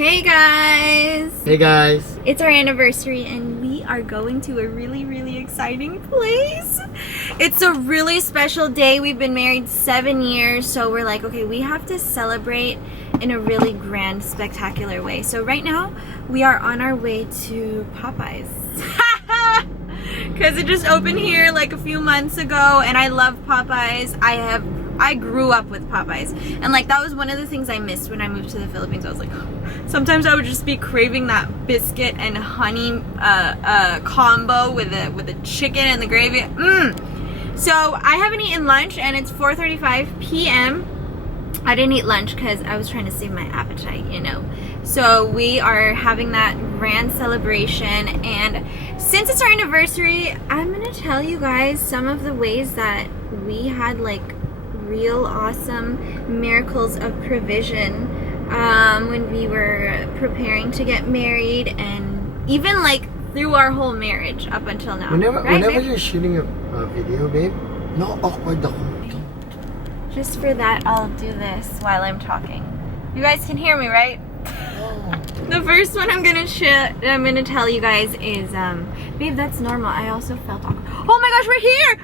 Hey guys! Hey guys! It's our anniversary and we are going to a really exciting place. It's a really special day. We've been married 7 years, so we're like, okay, we have to celebrate in a really grand, spectacular way. So right now, we are on our way to Popeyes. Because it just opened here like a few months ago and I love Popeyes. I grew up with Popeyes, and like that was one of the things I missed when I moved to the Philippines. I was like, sometimes I would just be craving that biscuit and honey combo with the chicken and the gravy. So I haven't eaten lunch and it's 4:35 p.m. I didn't eat lunch because I was trying to save my appetite, you know. So we are having that grand celebration, and since it's our anniversary, I'm gonna tell you guys some of the ways that we had like real awesome miracles of provision when we were preparing to get married, and even like through our whole marriage up until now. Whenever you're shooting a video, babe, no awkward ako. Just for that, I'll do this while I'm talking. You guys can hear me, right? Oh. The first one I'm gonna tell you guys is, babe, that's normal. I also felt awkward. Oh my gosh, we're here!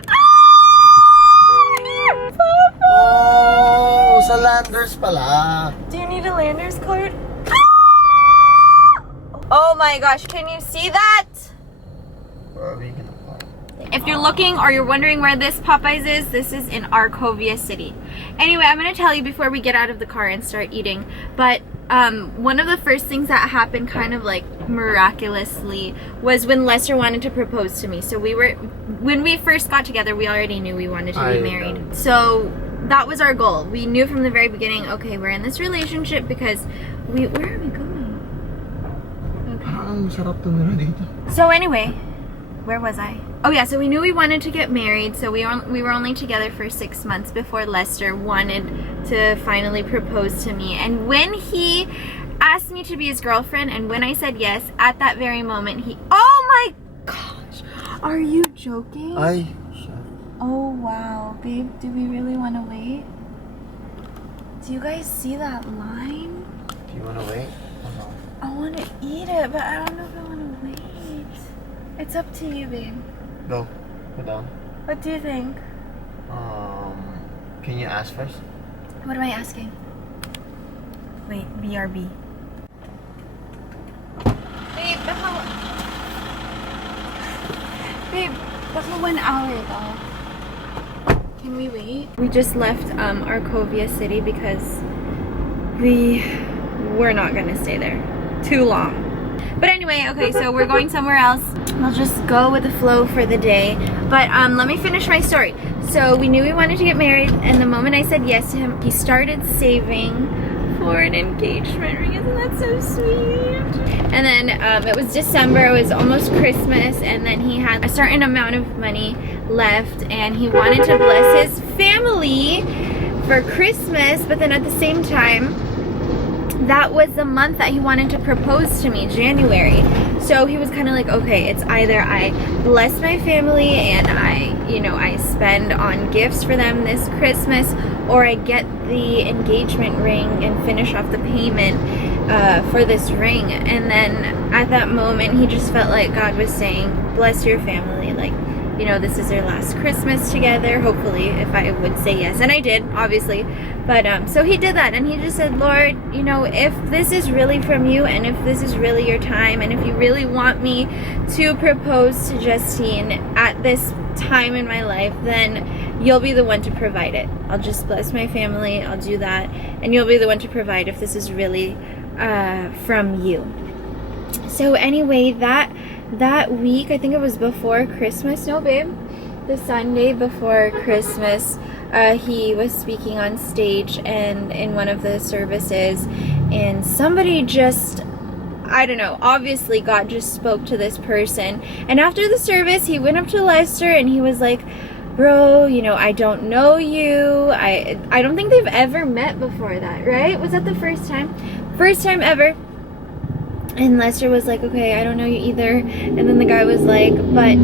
Oh, sa Landers pala. Do you need a Landers card? Oh my gosh, can you see that? If you're looking or you're wondering where this Popeyes is, this is in Arcovia City. Anyway, I'm gonna tell you before we get out of the car and start eating, but one of the first things that happened kind of like miraculously was when Lester wanted to propose to me. So when we first got together, we already knew we wanted to be married. So that was our goal. We knew from the very beginning, okay, we're in this relationship because where are we going? Okay. So anyway, where was I? Oh yeah, so we knew we wanted to get married, so we were only together for 6 months before Lester wanted to finally propose to me. And when he asked me to be his girlfriend, and when I said yes, at that very moment oh my gosh, are you joking? Oh wow, babe, do we really want to wait? Do you guys see that line? Do you want to wait? No. I want to eat it, but I don't know if I want to wait. It's up to you, babe. Go down. What do you think? Can you ask first? What am I asking? Wait, BRB. Babe, baka 1 hour though. Can we wait? We just left Arcovia City because we were not gonna stay there too long. But anyway, okay, so we're going somewhere else. We'll just go with the flow for the day. But let me finish my story. So we knew we wanted to get married, and the moment I said yes to him, he started saving for an engagement ring. Isn't that so sweet? And then it was December, it was almost Christmas, and then he had a certain amount of money left, and he wanted to bless his family for Christmas, but then at the same time, that was the month that he wanted to propose to me, January. So he was kind of like, okay, it's either I bless my family and I spend on gifts for them this Christmas, or I get the engagement ring and finish off the payment for this ring. And then at that moment, he just felt like God was saying, bless your family, like, you know, this is their last Christmas together, hopefully, if I would say yes. And I did, obviously. But, so he did that, and he just said, Lord, you know, if this is really from you, and if this is really your time, and if you really want me to propose to Justine at this time in my life, then you'll be the one to provide it. I'll just bless my family, I'll do that, and you'll be the one to provide if this is really from you. So anyway, that week, I think it was before Christmas, no babe, the Sunday before Christmas, he was speaking on stage and in one of the services, and somebody just, I don't know, obviously God just spoke to this person. And after the service, he went up to Lester and he was like, bro, you know, I don't know you. I don't think they've ever met before that, right? Was that the first time? First time ever. And Lester was like, okay, I don't know you either. And then the guy was like, but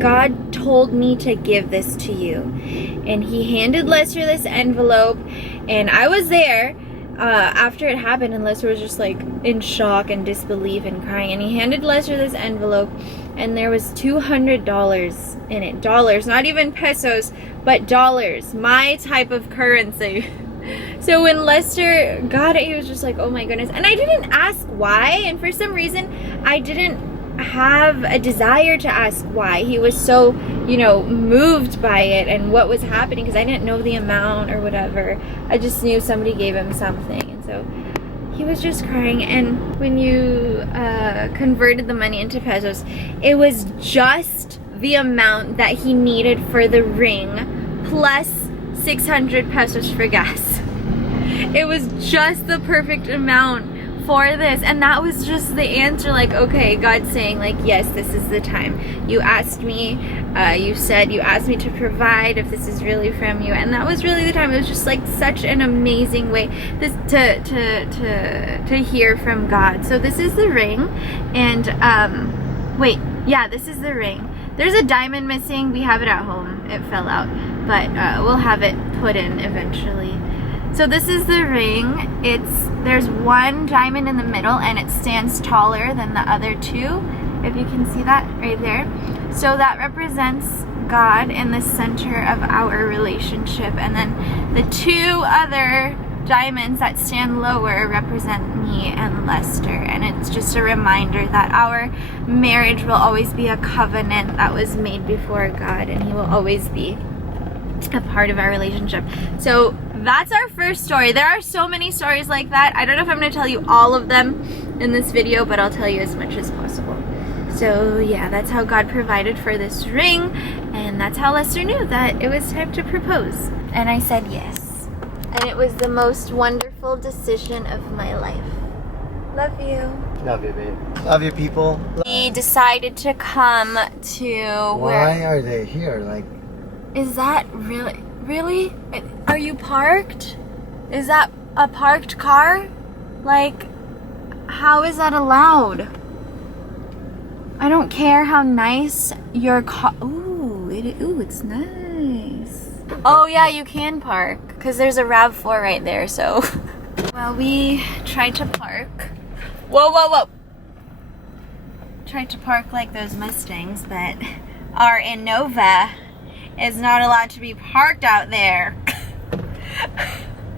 God told me to give this to you. And he handed Lester this envelope, and I was there, after it happened, and Lester was just like in shock and disbelief and crying, and he handed Lester this envelope, and there was $200 in it. Dollars, not even pesos, but dollars, my type of currency. So when Lester got it, he was just like, oh my goodness. And I didn't ask why, and for some reason I didn't have a desire to ask why. He was so, you know, moved by it and what was happening, because I didn't know the amount or whatever. I just knew somebody gave him something, and so he was just crying. And when you converted the money into pesos, it was just the amount that he needed for the ring plus 600 pesos for gas. It was just the perfect amount for this, and that was just the answer. Like, okay, God's saying like, yes, this is the time. You asked me, you said you asked me to provide if this is really from you, and that was really the time. It was just like such an amazing way this to hear from God. So this is the ring, and wait, yeah, this is the ring. There's a diamond missing. We have it at home. It fell out, but we'll have it put in eventually. So this is the ring. There's one diamond in the middle, and it stands taller than the other two, if you can see that right there. So that represents God in the center of our relationship, and then the two other diamonds that stand lower represent me and Lester. And it's just a reminder that our marriage will always be a covenant that was made before God, and He will always be a part of our relationship. So that's our first story. There are so many stories like that. I don't know if I'm going to tell you all of them in this video, but I'll tell you as much as possible. So yeah, that's how God provided for this ring, and that's how Lester knew that it was time to propose. And I said yes. And it was the most wonderful decision of my life. Love you. Love you, babe. Love you, people. We decided to come to Why are they here? Like, is that really? Are you parked? Is that a parked car? Like, how is that allowed? I don't care how nice your car. Ooh, it's nice. Oh yeah, you can park because there's a RAV4 right there. So, well, we tried to park. Whoa! Tried to park like those Mustangs, but our Innova is not allowed to be parked out there.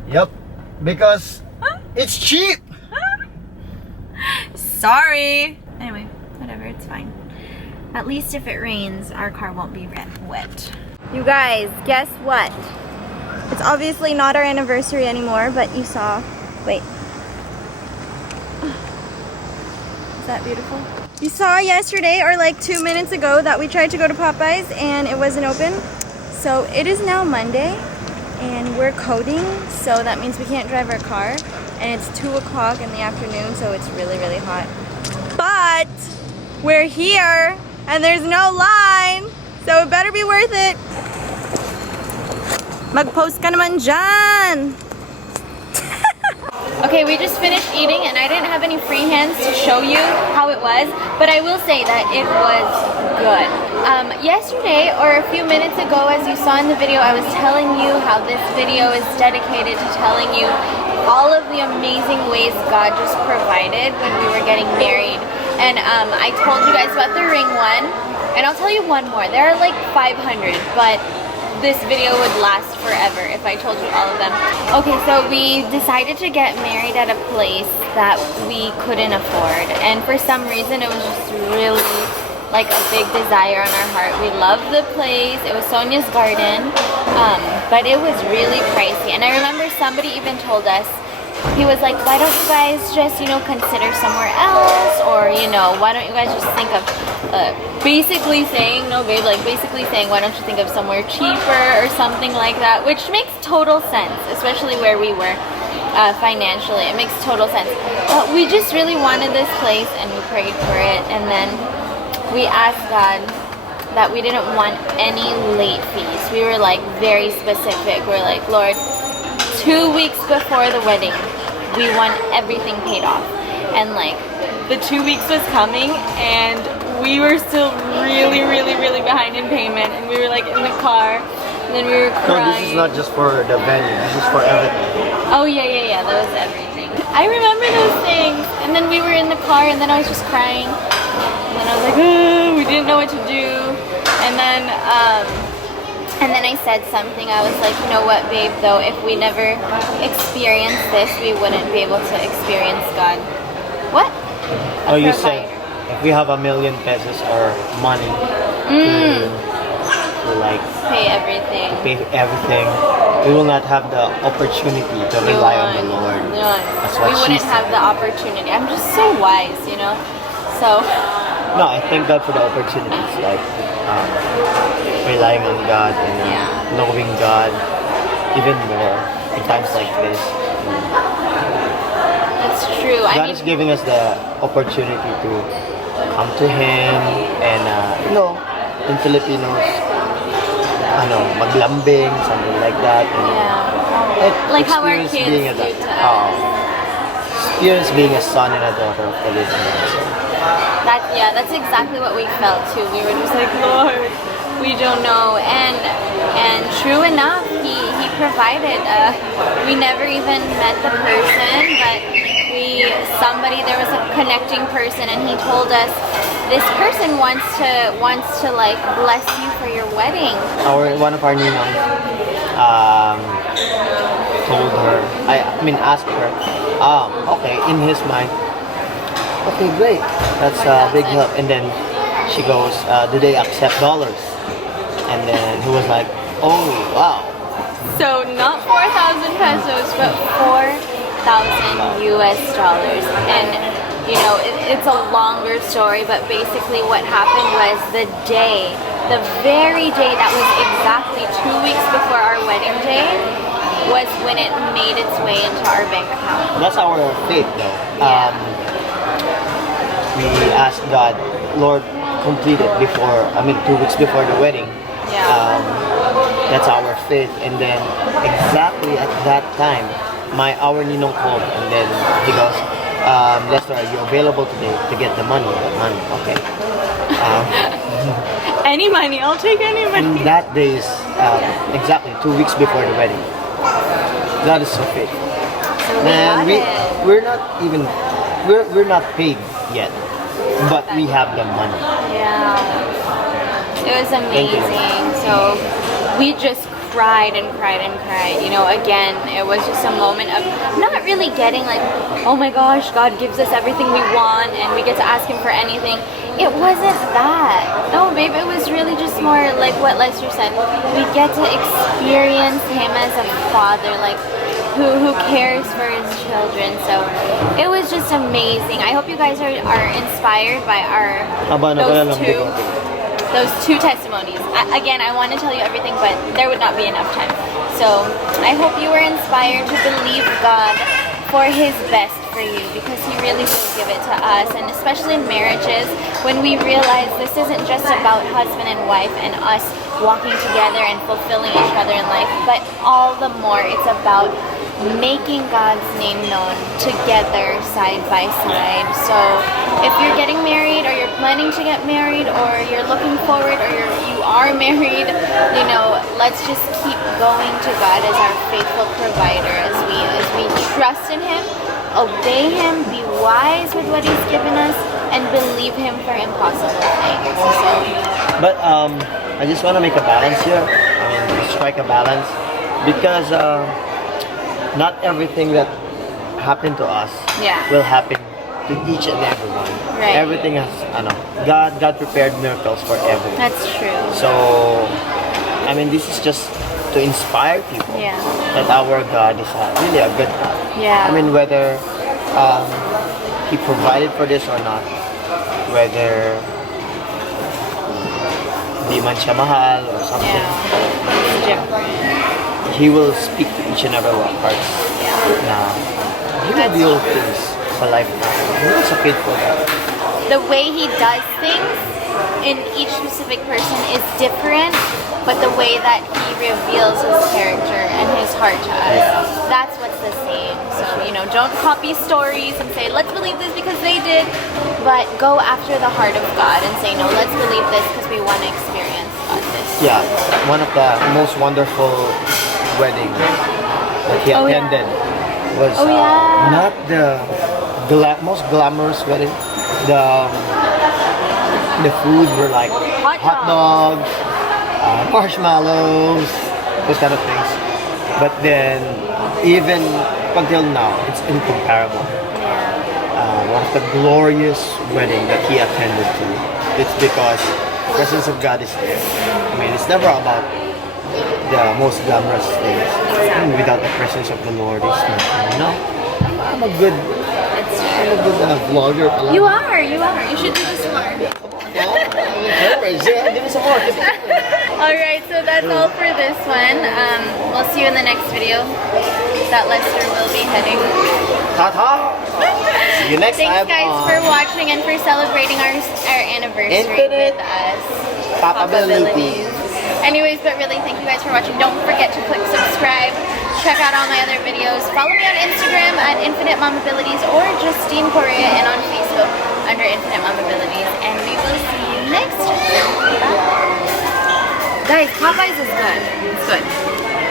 yep, because it's cheap. Sorry. Anyway, whatever, it's fine. At least if it rains, our car won't be wet. You guys, guess what? It's obviously not our anniversary anymore, but you saw. Wait. Is that beautiful? You saw yesterday, or like 2 minutes ago, that we tried to go to Popeyes and it wasn't open. So it is now Monday and we're coding, so that means we can't drive our car, and it's 2 o'clock in the afternoon, so it's really hot. But we're here and there's no line, so it better be worth it. Mag-post ka naman dyan! Okay, we just finished eating and I didn't have any free hands to show you how it was, but I will say that it was good. Yesterday, or a few minutes ago, as you saw in the video, I was telling you how this video is dedicated to telling you all of the amazing ways God just provided when we were getting married. And I told you guys about the ring one, and I'll tell you one more. There are like 500, but this video would last forever if I told you all of them. Okay, so we decided to get married at a place that we couldn't afford, and for some reason it was just really like a big desire on our heart. We loved the place. It was Sonia's garden, but it was really pricey. And I remember somebody even told us, he was like, why don't you guys just, you know, consider somewhere else, or, you know, why don't you guys just think of basically saying, no babe, like basically saying, why don't you think of somewhere cheaper or something like that, which makes total sense, especially where we were financially. It makes total sense. But we just really wanted this place and we prayed for it, and then we asked God that we didn't want any late fees. We were like very specific. We're like, Lord, 2 weeks before the wedding, we want everything paid off. And like the 2 weeks was coming and we were still really behind in payment, and we were like in the car and then we were crying. No, this is not just for the venue, this is for everything. Oh yeah. That was everything. I remember those things. And then we were in the car, and then I was just crying. And then I was like, we didn't know what to do. And then I said something. I was like, you know what, babe? Though, if we never experienced this, we wouldn't be able to experience God. What? Oh, you said if we have ₱1,000,000 or money to like Pay everything. pay everything, we will not have the opportunity to rely on the Lord. That's what We she wouldn't have the opportunity. I'm just so wise, you know? So, No, I thank God for the opportunities, like relying on God and knowing God even more in times like this. that's true. God is giving us the opportunity to come to Him and, in Filipinos, maglambing, something like that. And like how our experience kids being do to us. experience being a son and a daughter of the living God. So, That's exactly what we felt too. We were just like, Lord, we don't know. And true enough, He provided. We never even met the person, but there was a connecting person, and He told us this person wants to like bless you for your wedding. one of our ninong told her, asked her, okay, in his mind, okay, great, that's a big help. And then she goes, do they accept dollars? And then he was like, oh, wow. So not 4,000 pesos, but 4,000 US dollars. And it's a longer story, but basically what happened was the very day that was exactly 2 weeks before our wedding day was when it made its way into our bank account. That's our faith, though. Yeah. We asked God, Lord, complete it 2 weeks before the wedding. Yeah. That's our faith. And then exactly at that time, our ninong called, and then he goes, Lester, are you available today to get the money? Okay. Any money, I'll take any money. And that day is exactly 2 weeks before the wedding. God is so faithful. So And we're not even we're not paid yet, but we have the money. Yeah. It was amazing. So we just cried and cried and cried. Again, it was just a moment of not really getting like, oh my gosh, God gives us everything we want and we get to ask Him for anything. It wasn't that. No, babe, it was really just more like what Lester said. We get to experience Him as a father, like who cares for his children. So it was just amazing. I hope you guys are inspired by those two testimonies. Again, I want to tell you everything, but there would not be enough time. So I hope you were inspired to believe God for His best for you, because He really will give it to us. And especially in marriages, when we realize this isn't just about husband and wife and us walking together and fulfilling each other in life, but all the more it's about making God's name known together, side by side. So if you're getting married, or you're planning to get married, or you're looking forward, or you are married, let's just keep going to God as our faithful provider, as we trust in Him, obey Him, be wise with what He's given us, and believe Him for impossible things. But I just want to make a balance here. Strike a balance, because not everything that happened to us will happen to each and everyone. Right. Everything has, God prepared miracles for everyone. That's true. So, this is just to inspire people that our God is really a good God. Yeah. Whether He provided for this or not, whether di man siya mahal or something, He will speak to each and every one of our hearts. Now, He will build things sa life natin. He's a faithful God. The way He does things in each specific person is different, but the way that He reveals His character and His heart to us, that's what's the same. So, don't copy stories and say, let's believe this because they did, but go after the heart of God and say, no, let's believe this because we want to experience this. Yeah, one of the most wonderful wedding that he attended was Oh, yeah. not the most glamorous wedding. The food were like hot dogs, marshmallows, those kind of things. But then, even up until now, it's incomparable. One of the glorious wedding that he attended to. It's because the presence of God is there. I mean, it's never about the most glamorous things. And without the presence of the Lord, it's nothing. You know, I'm a good vlogger. You are. You should do this more. Yeah, give me some more. Alright, so that's all for this one. We'll see you in the next video that Lester will be heading. Ta-ta! See you next Thanks time guys on for watching and for celebrating our anniversary Infinite with us. Mamabilities. Anyways, but really thank you guys for watching. Don't forget to click subscribe. Check out all my other videos. Follow me on Instagram at Infinite Mamabilities or Justine Correa, and on Facebook under Infinite Mamabilities. And we will see you next time. Bye. Guys, Popeyes is good. It's good.